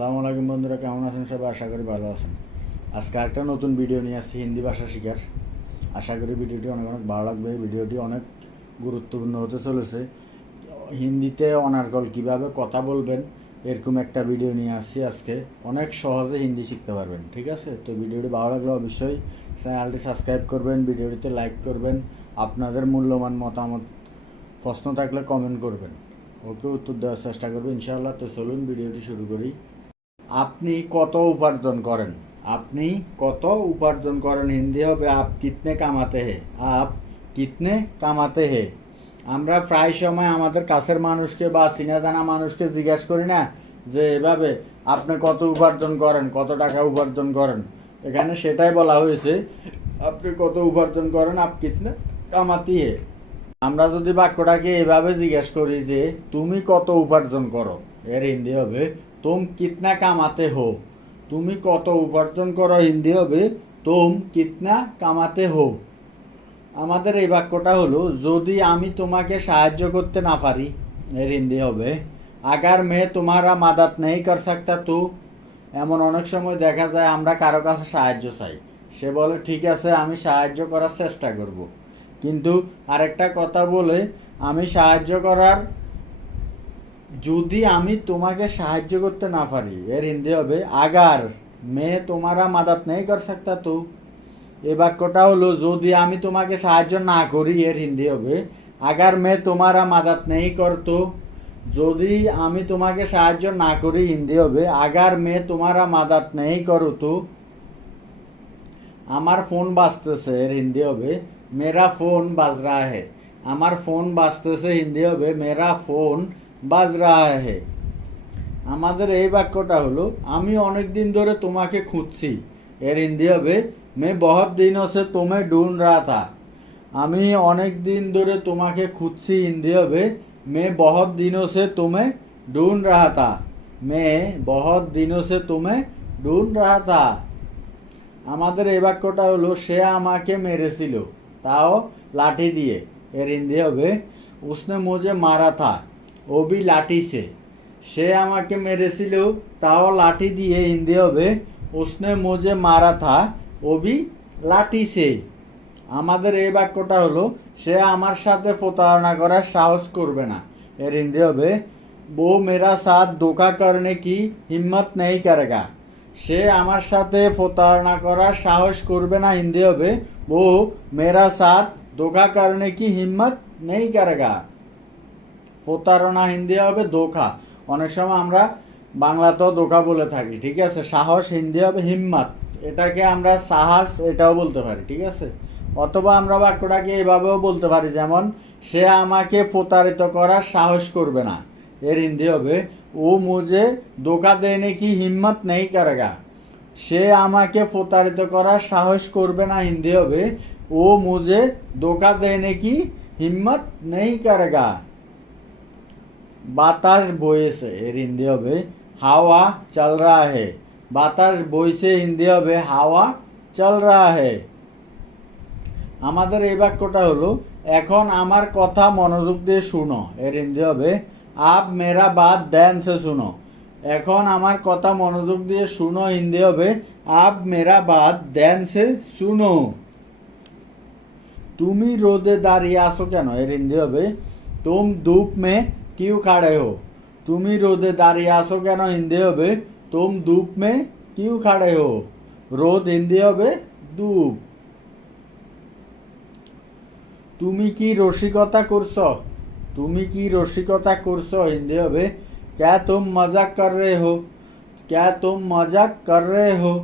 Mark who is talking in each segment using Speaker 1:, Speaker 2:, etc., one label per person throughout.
Speaker 1: সালাম আলাইকুম বন্ধুরা, কেমন আছেন সবাই? আশা করি ভালো আছেন। আজকে একটা নতুন ভিডিও নিয়ে আসছি, হিন্দি ভাষা শিকার আশা করি ভিডিওটি অনেক অনেক ভালো লাগবে। ভিডিওটি অনেক গুরুত্বপূর্ণ হতে চলেছে। হিন্দিতে অনার্গল কীভাবে কথা বলবেন, এরকম একটা ভিডিও নিয়ে আসছি আজকে। অনেক সহজে হিন্দি শিখতে পারবেন, ঠিক আছে? তো ভিডিওটি ভালো লাগলে অবশ্যই চ্যানেলটি সাবস্ক্রাইব করবেন ভিডিওটিতে লাইক করবেন। আপনাদের মূল্যবান মতামত, প্রশ্ন থাকলে কমেন্ট করবেন। ওকে উত্তর দেওয়ার চেষ্টা করব, ইনশাআল্লাহ। তো চলুন ভিডিওটি শুরু করি। আপনি কত উপার্জন করেন? আপনি কত উপার্জন করেন? হিন্দি হবে, আপ কিতনে কামাতে হে? আপ কিতনে কামাতে হে? আমরা প্রায় সময় আমাদের কাছের মানুষকে বা চিনা জানা মানুষকে জিজ্ঞাসা করি না যে, এভাবে আপনি কত উপার্জন করেন? কত টাকা উপার্জন করেন? এখানে সেটাই বলা হয়েছে, আপনি কত উপার্জন করেন? আপ কিতনে কামাতি হে? আমরা যদি বাক্যটাকে এভাবে জিজ্ঞেস করি যে, তুমি কত উপার্জন করো? এর হিন্দি হবে তুম কিতনা কামাতে হো। তুমি কত উপার্জন করো হিন্দি হবে তুম কিতনা কামাতে হো। আমাদের এই বাক্যটা হলো, যদি আমি তোমাকে সাহায্য করতে না পারি, এর হিন্দি হবে আগার মেয়ে তোমারা মাদাত নেই কর সকতা তো। এমন অনেক সময় দেখা যায় আমরা কারও কাছে সাহায্য চাই। সে বলে, ঠিক আছে, আমি সাহায্য করার চেষ্টা করব। কিন্তু আরেকটা কথা বলে, আমি সাহায্য করার যদি আমি তোমাকে সাহায্য করতে না পারি, এর হিন্দি হবে আগার। মেয়ে তোমারা মাদাত নেই কর সকতা তো। এ বাক্যটা হলো, যদি আমি তোমাকে সাহায্য না করি, এর হিন্দি হবে আগার। মে তোমারা মাদাত নেই করতো যদি আমি তোমাকে সাহায্য না করি হিন্দি হবে আগার। মে তোমারা মাদাত নেই করো তো। আমার ফোন বাজতেছে, এর হিন্দি হবে মেরা ফোন বাজ রা হে আমার ফোন বাজতেছে হিন্দি হবে মেরা ফোন বাজ রাহা হে। আমাদের এই বাক্যটা হলো, আমি অনেক দিন ধরে তোমাকে খুঁজছি। এর হিন্দি হবে মে বহুত দিন সে তোমে ডুন রা থা। আমি অনেক দিন ধরে তোমাকে খুঁজছি হিন্দি হবে মে বহুত দিনও সে তোমে ডুন রা থা। মে বহুত দিনও সে তোমে ডুন রা থা। আমাদের এই বাক্যটা হলো, সে আমাকে মেরেছিল, তাও লাঠি দিয়ে। এর হিন্দি হবে উসনে মোজে মারা থা। ও বি লাঠি সে আমাকে মেরেছিল তাও লাঠি দিয়ে হিন্দি হবে। উসনে মুঝে মারা থা ও বি লাঠি সে আমাদের এই বাক্যটা হলো, সে আমার সাথে প্রতারণা করার সাহস করবে না। এর হিন্দি হবে বো মেরা সাথ ধোকা করনে কি হিম্মত নেই করেগা। সে আমার সাথে প্রতারণা করার সাহস করবে না। হিন্দি হবে বো মেরা সাথ ধোকা করনে কি হিম্মত নেই করেগা। প্রতারণা হিন্দি হবে দোখা অনেক সময় আমরা বাংলাতেও দোখা বলে থাকি, ঠিক আছে? সাহস হিন্দি হবে হিম্মত। এটাকে আমরা সাহস এটাও বলতে পারি, ঠিক আছে? অথবা আমরা বাক্যটাকে এভাবেও বলতে পারি, যেমন, সে আমাকে প্রতারিত করার সাহস করবে না। এর হিন্দি হবে, ও মুঝে ধোকা দেনে কি হিম্মত নেই করেগা? সে আমাকে প্রতারিত করার সাহস করবে না। হিন্দি হবে, ও মুঝে ধোকা দেনে কি হিম্মত নেই করেগা? বাতাস বইছে, এর হিন্দি হবে, হাওয়া চল রা হে। বাতাস বইছে, হিন্দি হবে, হাওয়া চল রা হে। আমাদের এই বাক্যটা হলো, এখন আমার কথা মনোযোগ দিয়ে শুনো। এর হিন্দি হবে, আপ মেরা বাদ দেন সে শুনো। এখন আমার কথা মনোযোগ দিয়ে শুনো। হিন্দি হবে, আপ মেরা বাদ দেন সে শুনো। তুমি রোদে দাঁড়িয়ে আসো কেন? এর হিন্দি হবে, তুম ধূপ মে কিউ খাড়ে হো তুমি রোদে দাঁড়িয়ে আসো কেন হিন্দি হবে তুম ধূপ মে কিউ খাড়ে হো রোদ হিন্দি হবে ধূপ তুমি কি রসিকতা করছ তুমি কি রসিকতা করছ হিন্দি হবে ক্যা তুম মজাক কর রে হো ক্যা তুম মজাক কর রে হো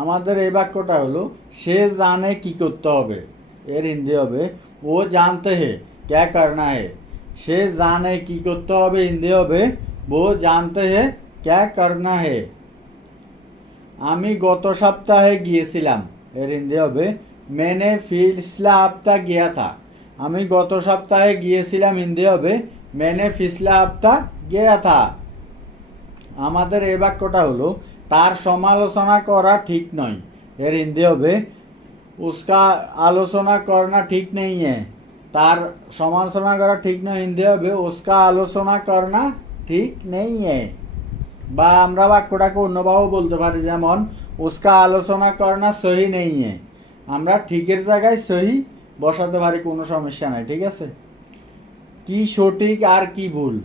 Speaker 1: আমাদের এই বাক্যটা হলো, সে জানে কি করতে হবে। এর হিন্দি হবে, ও জানতে হে, ক্যা করনা হে? সে জানে কি করতে হবে হিন্দি হবে ও জানতে হে, ক্যা করনা হে। আমি গত সপ্তাহে গিয়েছিলাম, এর হিন্দি হবে মেনে ফিসলা হাপ্তা গিয়া থা। আমি গত সপ্তাহে গিয়েছিলাম হিন্দি হবে মেনে ফিসলা হাপ্তা গিয়া থা। আমাদের এই বাক্যটা হলো, তার সমালোচনা করা ঠিক নয়। এর হিন্দি হবে উসকা আলোচনা করনা ঠিক নেই হ্যাঁ তার সমালোচনা করা ঠিক নয় হিন্দি হবে ওসকা আলোচনা করনা ঠিক নেই বা আমরা বাক্যটাকে অন্যভাবে বলতে পারি, যেমন ওসকা আলোচনা করনা সহি নেই আমরা ঠিকের জায়গায় সহি বসাতে পারি, কোনো সমস্যা নাই, ঠিক আছে? কি সঠিক আর কি ভুল?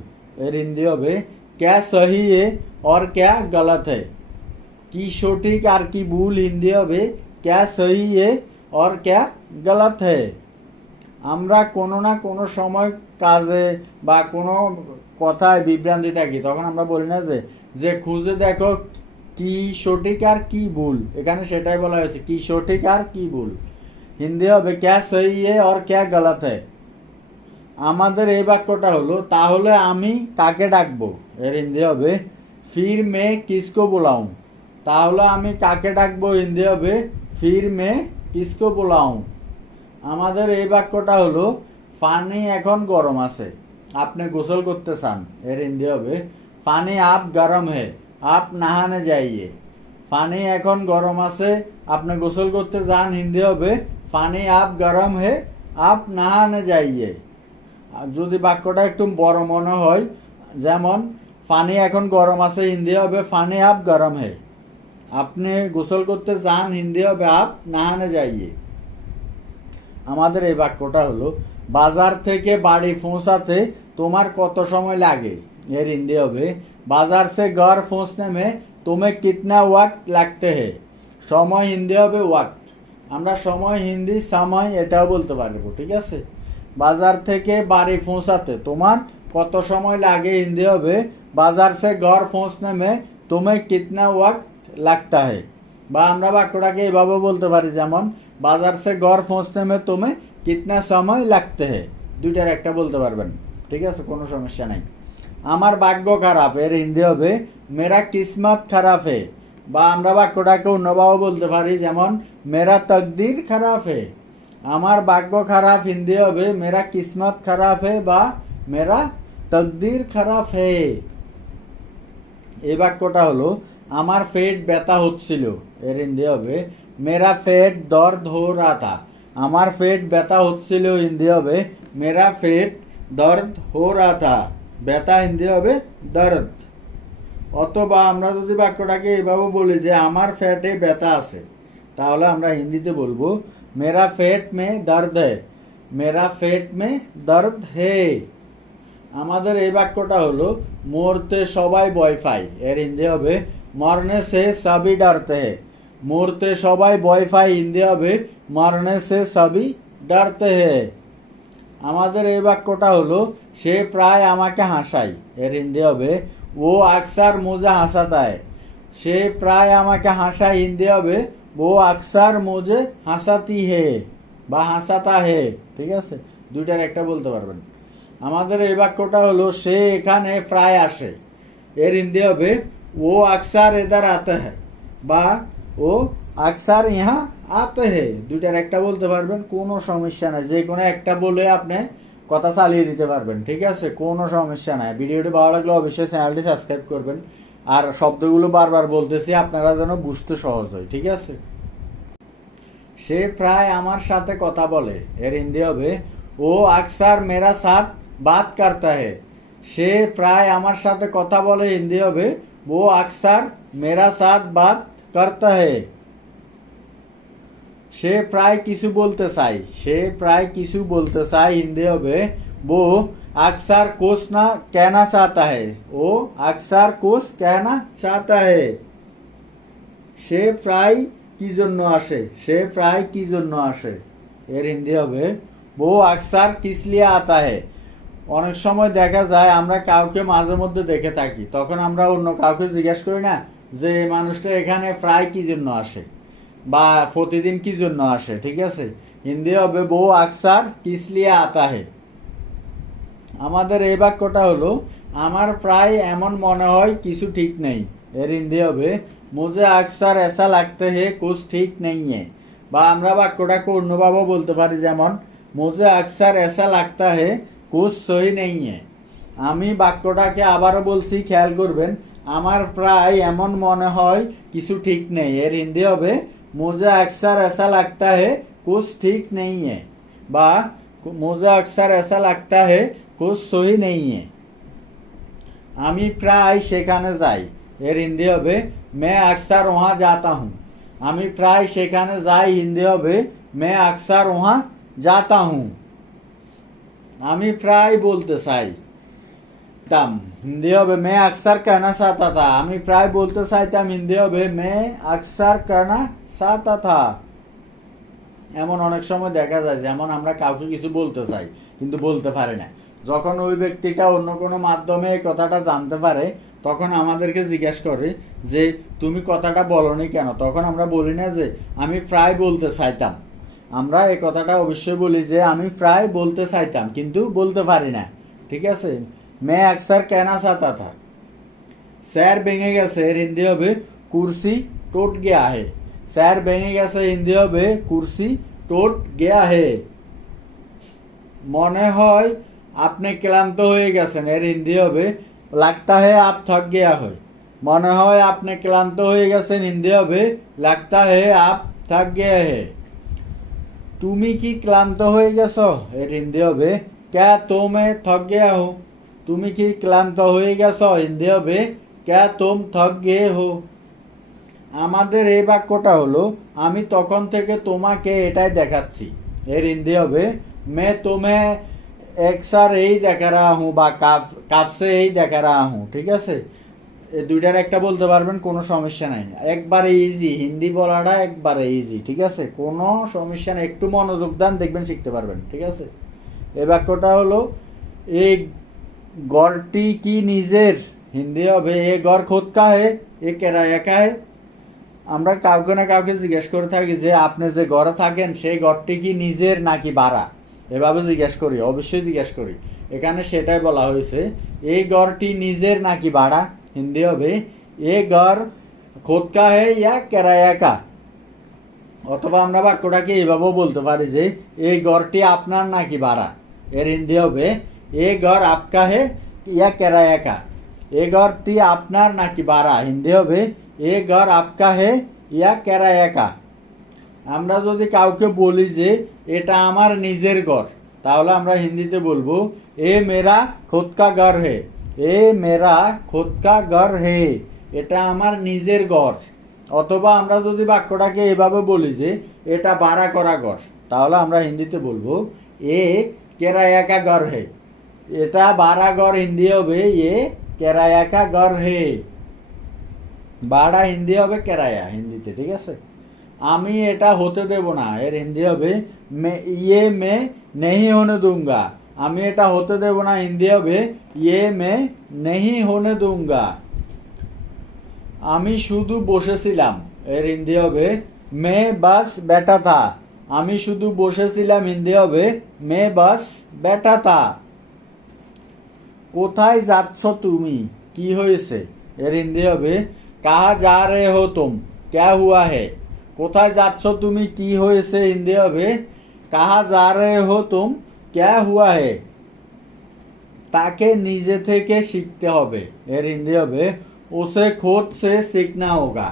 Speaker 1: এর হিন্দি হবে, ক্যা সহি এ আর ক্যা গলত হে কি সঠিক আর কি ভুল? হিন্দি হবে, ক্যা সহি এ আর ক্যা গলত হে আমরা কোনো না কোনো সময় কাজে বা কোনো কথায় বিভ্রান্তি থাকি। তখন আমরা বলি না যে যে খুঁজে দেখো কি সঠিক আর কি ভুল। এখানে সেটাই বলা হয়েছে, কি সঠিক আর কি ভুল। হিন্দি হবে, ক্যা সহি হে আর ক্যা গলাত হে? আমাদের এই বাক্যটা হলো, তাহলে আমি কাকে ডাকবো? এর হিন্দি হবে, ফির মে কিসকো বোলাও তাহলে আমি কাকে ডাকবো? হিন্দি হবে, ফির মে কিসকো বোলাও আমাদের এই বাক্যটা হলো, পানি এখন গরম আছে। আপনি গোসল করতে চান। এর হিন্দি হবে, পানি আপ গরম হে, আপ নাহানে যাইয়ে। পানি এখন গরম আছে, আপনি গোসল করতে যান। হিন্দি হবে, পানি আপ গরম হে, আপ নাহানে যাইয়ে। যদি বাক্যটা একটু বড় মনে হয়, যেমন, পানি এখন গরম আছে, হিন্দি হবে, পানি আপ গরম হে। আপনি গোসল করতে যান, হিন্দি হবে, আপ নাহানে যাইয়ে। আমাদের এই বাক্যটা হলো, বাজার থেকে বাড়ি পৌঁছাতে তোমার কত সময় লাগে? এর হিন্দি হবে, বাজার সে ঘর পৌঁছনে মে তুমি কিতনা ওয়াক্ত লাগতে হে? সময় হিন্দি হবে ওয়াক্ত। আমরা সময় হিন্দি, সময় এটাও বলতে পারব, ঠিক আছে? বাজার থেকে বাড়ি পৌঁছাতে তোমার কত সময় লাগে? হিন্দি হবে, বাজার সে ঘর পৌঁছনে মে তুমি কিতনা ওয়াক্ত লাগতা হে? বা আমরা বাক্যটাকে এভাবে বলতে পারি, যেমন বাজার সে ঘর পৌঁছতে মে তুমি কিতনা সময় লাগতে হে? দুইটার একটা বলতে পারবেন। ঠিক আছে, কোনো সমস্যা নাই। আমার ভাগ্য খারাপ, এর হিন্দি হবে, মেরা কিসমত খারাপ হে। বা আমরা বাক্যটাকে অন্যভাবে বলতে পারি, যেমন, মেরা তকদির খারাপ হে। আমার ভাগ্য খারাপ, হিন্দি হবে, মেরা কিসমত খারাপ হে বা, মেরা তকদির খারাপ হে। এই বাক্যটা হলো, আমার পেট ব্যথা হচ্ছিল। এর হিন্দি হবে মেরা পেট দর্দ হো রা থা আমার পেট ব্যথা হচ্ছিল হিন্দি হবে মেরা পেট দর্দ হো রা থা ব্যথা হিন্দি হবে দর্দ। অথবা আমরা যদি বাক্যটাকে এভাবে বলি যে, আমার ফ্যাটে ব্যথা আছে তাহলে আমরা হিন্দিতে বলব, মেরা পেট মে দর্দ হে, মেরা পেট মে দর্দ হে। আমাদের এই বাক্যটা হলো, মরতে সবাই ভয় পায়। এর হিন্দি হবে মরনে সে সবই ডরতে হে। মরতে সবাই পায় হিন্দি হবে মরনে সে সবই ডরতে হে। আমাদের এই বাক্যটা হলো, সে প্রায় আমাকে হাসায়, এর হিন্দি হবে ও আকসার মুজে হাসাতায়। সে প্রায় আমাকে হাসায় হিন্দি হবে ও আকসার মোজে হাসাতি হে, বা হাসাতা হে, ঠিক আছে? দুইটার একটা বলতে পারবেন। আমাদের এই বাক্যটা হলো, সে এখানে প্রায় আসে, এর হিন্দি হবে ও আকসার এদার আতে হ্যাঁ বা ও আকসার ইহা আতে হে। দুইটার একটা বলতে পারবেন, কোনো সমস্যা নাই। যে কোনো একটা বলে আপনি কথা চালিয়ে দিতে পারবেন, ঠিক আছে? কোনো সমস্যা নাই। ভিডিওটি ভালো লাগলে অবশ্যই চ্যানেলটি সাবস্ক্রাইব করবেন। আর শব্দগুলো বারবার বলতেছি, আপনারা যেন বুঝতে সহজ হয়, ঠিক আছে? সে প্রায় আমার সাথে কথা বলে। এর হিন্দি হবে, ও আকসার মেরা সাথ বাত করতা হে। সে প্রায় আমার সাথে কথা বলে, হিন্দি হবে, ও আকসার মেরা সাথ বাত করতা হে সে প্রায় কিছু বলতে চাই সে প্রায় কিছু বলতে চাই হিন্দি হবে वो अक्सर कुछ ना कहना चाहता है वो अक्सर कुछ कहना चाहता है সে প্রায় কি জন্য আসে সে প্রায় কি জন্য আসে এর হিন্দি হবে বো আকসার কিসলিয়া আতা হে অনেক সময় দেখা যায় আমরা কাউকে মাঝে মধ্যে দেখে থাকি তখন আমরা অন্য কাউকে জিজ্ঞেস করি না যে মানুষটা এখানে প্রায় কি জন্য আসে? বা প্রতিদিন কি জন্য আসে? ঠিক আছে? হিন্দি হবে বো আকসার কিসলিয়া আতা হে আমাদের এই বাক্যটা হলো, আমার প্রায় এমন মনে হয় কিছু ঠিক নেই। এর হিন্দি হবে, মুঝে আকসার এসা লাগতে হে, কুছ ঠিক নেই বা আমরা বাক্যটাকে অন্যভাবে বলতে পারি, যেমন, মুঝে আকসার এসা লাগতা হে, কুছ সহি নেই আমি বাক্যটাকে আবারও বলছি, খেয়াল করবেন আমার প্রায় এমন মনে হয়, কিছু ঠিক নেই। এর হিন্দি হবে, মোজা আকসার এসা লাগতা হে, কুছ ঠিক নেই হে। বা, মোজা আকসার এসা লাগতা হে, কুছ সহি নেই হে। আমি প্রায় সেখানে যাই। এর হিন্দি হবে, মে আকসার ওহা যাতা হুঁ আমি প্রায় সেখানে যাই, হিন্দি হবে, মে আকসার ওহা যাতা হুঁ আমি প্রায় বলতে চাই। চাইতাম। হিন্দি হবে মে, আকসার কেনা চাতা থা আমি প্রায় বলতে চাইতাম হিন্দি হবে মে, আকসার কেনা চাতা থা এমন অনেক সময় দেখা যায়, যেমন আমরা কাউকে কিছু বলতে চাই, কিন্তু বলতে পারে না। যখন ওই ব্যক্তিটা অন্য কোনো মাধ্যমে এই কথাটা জানতে পারে, তখন আমাদেরকে জিজ্ঞেস করে যে, তুমি কথাটা বলনি কেন? তখন আমরা বলি না যে, আমি প্রায় বলতে চাইতাম। আমরা এই কথাটা অবশ্যই বলি যে, আমি প্রায় বলতে চাইতাম, কিন্তু বলতে পারি না। ঠিক আছে? মে আকসার কেনা চাতা থা স্যার ভেঙে গেছে এর হিন্দি হবে কুরসি টোট গেয়া হে স্যার ভেঙে গেছে হিন্দি হবে কুরসি টোট গেয়া হে মনে হয় আপনি ক্লান্ত হয়ে গেছেন এর হিন্দি হবে লাগতা হে আপ থক গেয়া হয় মনে হয় আপনি ক্লান্ত হয়ে গেছেন হিন্দি হবে লাগতা হে আপ থক গেয়া হে তুমি কি ক্লান্ত হয়ে গেছো এর হিন্দি হবে ক্যা তোমে থক গেয়া হো তুমি কি ক্লান্ত হয়ে গেছ হিন্দি হবে ক্যা তোম থক গে হো। আমাদের এই বাক্যটা হলো, আমি তখন থেকে তোমাকে এটাই দেখাচ্ছি। এর হিন্দি হবে মে তোমে একসার এই দেখা রা বা কাপ, কাপসে এই দেখা রা ঠিক আছে? দুইটার একটা বলতে পারবেন, কোনো সমস্যা নাই। একবারে ইজি হিন্দি বলাটা একবারে ইজি ঠিক আছে? কোনো সমস্যা নেই, একটু মনোযোগ দান, দেখবেন শিখতে পারবেন, ঠিক আছে? এই বাক্যটা হলো এই গড়টি কি নিজের? হিন্দি হবে, এ গড় খোদ কা হে এ কেরায়া কা হে আমরা কাউকে না কাউকে জিজ্ঞেস করে থাকি যে, আপনি যে ঘরে থাকেন, সেই ঘরটি কি নিজের নাকি ভাড়া এভাবে জিজ্ঞেস করি, অবশ্যই জিজ্ঞেস করি। এখানে সেটাই বলা হয়েছে এই ঘরটি নিজের নাকি ভাড়া হিন্দি হবে, এ ঘর খোদ কা হে ইয়া কেরায়া কা? অথবা আমরা বাক্যটাকে এইভাবেও বলতে পারি যে এই ঘরটি আপনার নাকি ভাড়া এর হিন্দি হবে এ ঘর আপকা হে, ইয়া কেরায়া কা। এ ঘরটি আপনার নাকি ভাড়া হিন্দি হবে, এ ঘর আপকা হে, ইয়া কেরায়া কা। আমরা যদি কাউকে বলি যে, এটা আমার নিজের ঘর, তাহলে আমরা হিন্দিতে বলব, এ মেরা খোদ কা ঘর হে, এ মেরা খোদ কা ঘর হে, এটা আমার নিজের ঘর। অথবা আমরা যদি বাক্যটাকে এভাবে বলি যে, এটা ভাড়া করা ঘর, তাহলে আমরা হিন্দিতে বলব, এ কেরায়া কা ঘর হে। এটা ভাড়া ঘর হিন্দি হবে এ কেরায়া কা ঘর হে। বাড়া হিন্দি হবে কেরায়া হিন্দিতে, ঠিক আছে? আমি এটা হতে দেব না, এর হিন্দি হবে মে ইয়ে মে নেহি হোনে দুঙ্গা। আমি এটা হতে দেব না, হিন্দি হবে ইয়ে মে নেহি হনে দুঙ্গা। আমি শুধু বসেছিলাম, এর হিন্দি হবে মে বাস বেটা থা। আমি শুধু বসেছিলাম, হিন্দি হবে মে বাস বেটা থা। কোথায় যাচ্ছ তুমি? কি হয়েছে? এর হিন্দি হবে কাহা যা রে হো তুম? ক্যা হুয়া হে? কোথায় যাচ্ছ তুমি? কি হয়েছে? হিন্দি হবে কাহা যা রে হো তুম? ক্যা হুয়া হে? তাকে নিজে থেকে শিখতে হবে। এর হিন্দি হবে ওসে খোদ সে শিখনা হোগা।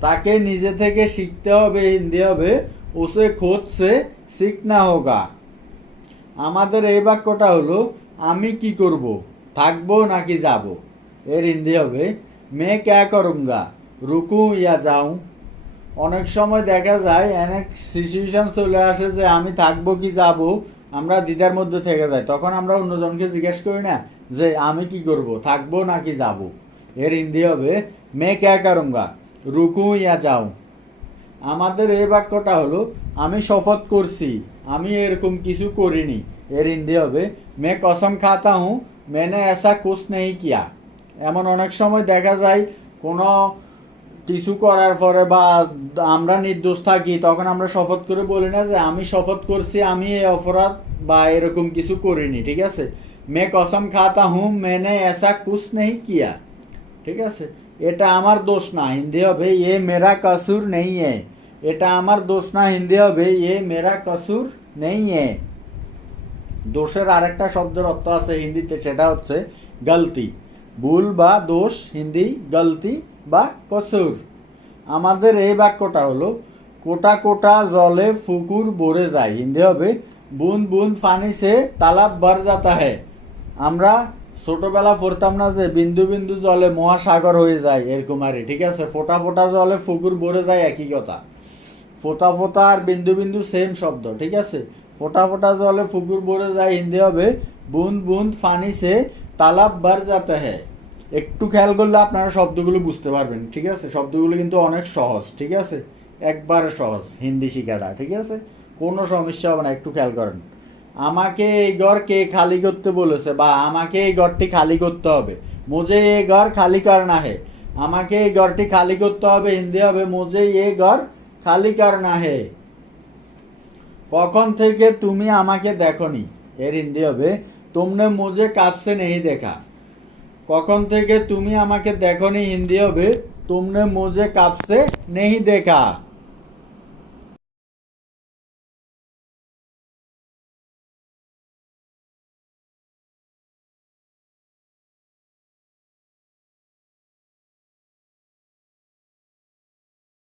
Speaker 1: তাকে নিজে থেকে শিখতে হবে হিন্দি হবে ওসে খোদ সে শিখনা হোগা। আমাদের এই বাক্যটা হলো, আমি কি করব? থাকব নাকি যাব? এর হিন্দি হবে, মে ক্যা করুঙ্গা? রুকু ইয়া যাও। অনেক সময় দেখা যায়, অনেক সিচুয়েশন চলে আসে যে আমি থাকব কি যাব, আমরা দিদার মধ্যে থেকে যাই। তখন আমরা অন্যজনকে জিজ্ঞেস করি না যে আমি কি করব, থাকব নাকি যাব? এর হিন্দি হবে, মে ক্যা করুঙ্গা? রুকু ইয়া যাও। আমাদের এই বাক্যটা হলো, আমি শপথ করছি, আমি এরকম কিছু করিনি। এর হিন্দি হবে, মে কসম খাতা হুঁ মেনে এসা কুছ নেই কিয়া এমন অনেক সময় দেখা যায় কোনো কিছু করার পরে বা আমরা নির্দোষ থাকি তখন আমরা শপথ করে বলি না যে আমি শপথ করছি আমি এই অপরাধ বা এরকম কিছু করিনি ঠিক আছে মে কসম খাতা হুম মেনে এসা কুছ নেই কিয়া ঠিক আছে এটা আমার দোষ না হিন্দি হবে এ মেরা কসুর নেই এ এটা আমার দোষ না হিন্দি হবে এ মেরা কসুর নেই এ দোষের আরেকটা শব্দের অর্থ আছে হিন্দিতে, সেটা হচ্ছে গলতি। ভুল বা দোষ, হিন্দি, গলতি বা কসুর। আমাদের এই বাক্যটা হলো, কোটা কোটা জলে ফুকুর ভরে যায়। হিন্দি হবে, বুন বুন পানি সে তালাব ভর যাতা হে। আমরা ছোটবেলা পড়তাম না যে বিন্দু বিন্দু জলে মহাসাগর হয়ে যায় এরকম আরে, ঠিক আছে? ফোটা ফোটা জলে ফুকুর ভরে যায় একই কথা। ফোটা ফোটা আর বিন্দু বিন্দু সেম শব্দ, ঠিক আছে? ফোটা ফোটা জলে পুকুর ভরে যায়, হিন্দি হবে বুন্দ বুন্দ পানি সে তালাব ভর যাতে হ্যায়। একটু খেয়াল করলে আপনারা শব্দগুলো বুঝতে পারবেন, ঠিক আছে? শব্দগুলো কিন্তু অনেক সহজ, ঠিক আছে? একবারে সহজ, হিন্দি শিখাটা, ঠিক আছে? কোনো সমস্যা হবে না, একটু খেয়াল করেন। আমাকে এই ঘর কে খালি করতে বলেছে বা আমাকে এই ঘরটি খালি করতে হবে? মোজে এই ঘর খালি করনা হে। আমাকে এই ঘরটি খালি করতে হবে, হিন্দি হবে, মুঝে এই ঘর খালি করনা হে। কখন থেকে তুমি আমাকে দেখনি? এর হিন্দি হবে, তোমনে মুঝে কাছে নেই দেখা। কখন থেকে তুমি আমাকে দেখনি? হিন্দি হবে, তুমনে মুঝে কাছে নেই দেখা।